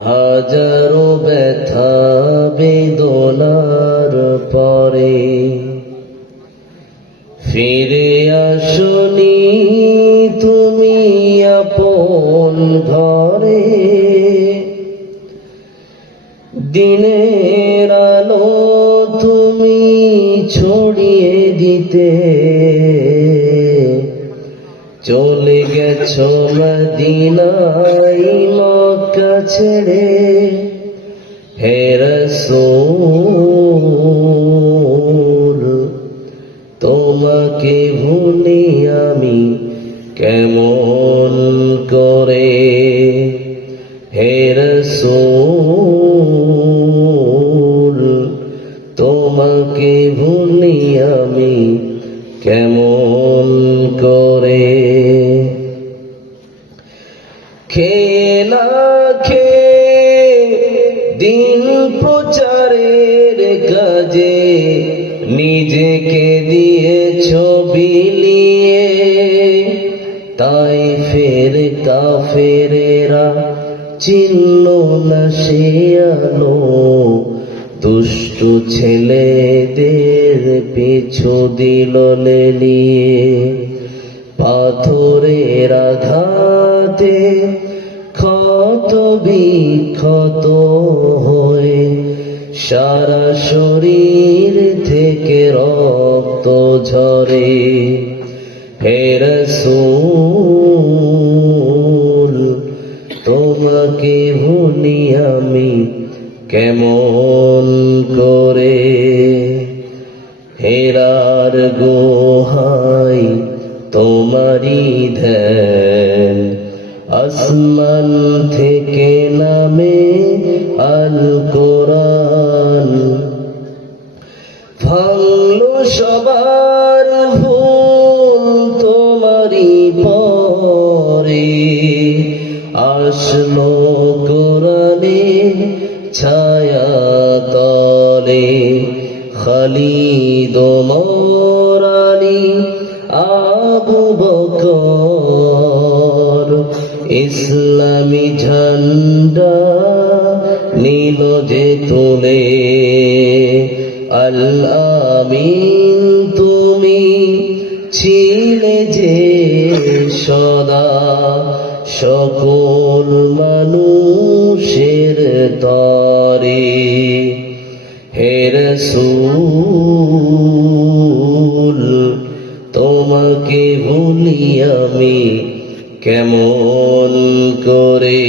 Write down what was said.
হাজারো ব্যথা বেদনার পরে ফিরে আসনি তুমি আপন ঘরে। দিনের আলো তুমি ছড়িয়ে দিতে চলে গেছো মদিনায় মক্কা ছেড়ে। হে রাসূল তোমাকে ভুলি আমি কেমন করে। হে রাসূল তোমাকে ভুলি আমি কেমন করে। খেলা দিন প্রচারের কাজে নিজেকে দিয়েছ বিলিয়ে। তাই ফের কাফেরেরা চিনল না সে আলো, দুষ্টু ছেলেদের পিছু দিল লেলিয়ে। পাথরের আঘাতে ক্ষত বিক্ষত হয়ে সারা শরীর থেকে রক্ত ঝরে। হে রাসূল তোমাকে ভুলি আমি কেমন করে। হেরার গুহায় তোমারি ধ্যান, আসমান থেকে নামে আল কোরআন। ভাঙলো সবার ভুল তোমারি পরে, আসলো কোরআনে ছায়া তলে। খালিদ ওমর আলী আবু বকর ইসলামী ঝান্ডা নীল যে তুলে। আল আমিন তুমি ছিলে যে সদা সকল মানুষের তরে। হে রাসূল তোমাকে ভুলি আমি কেমন করে।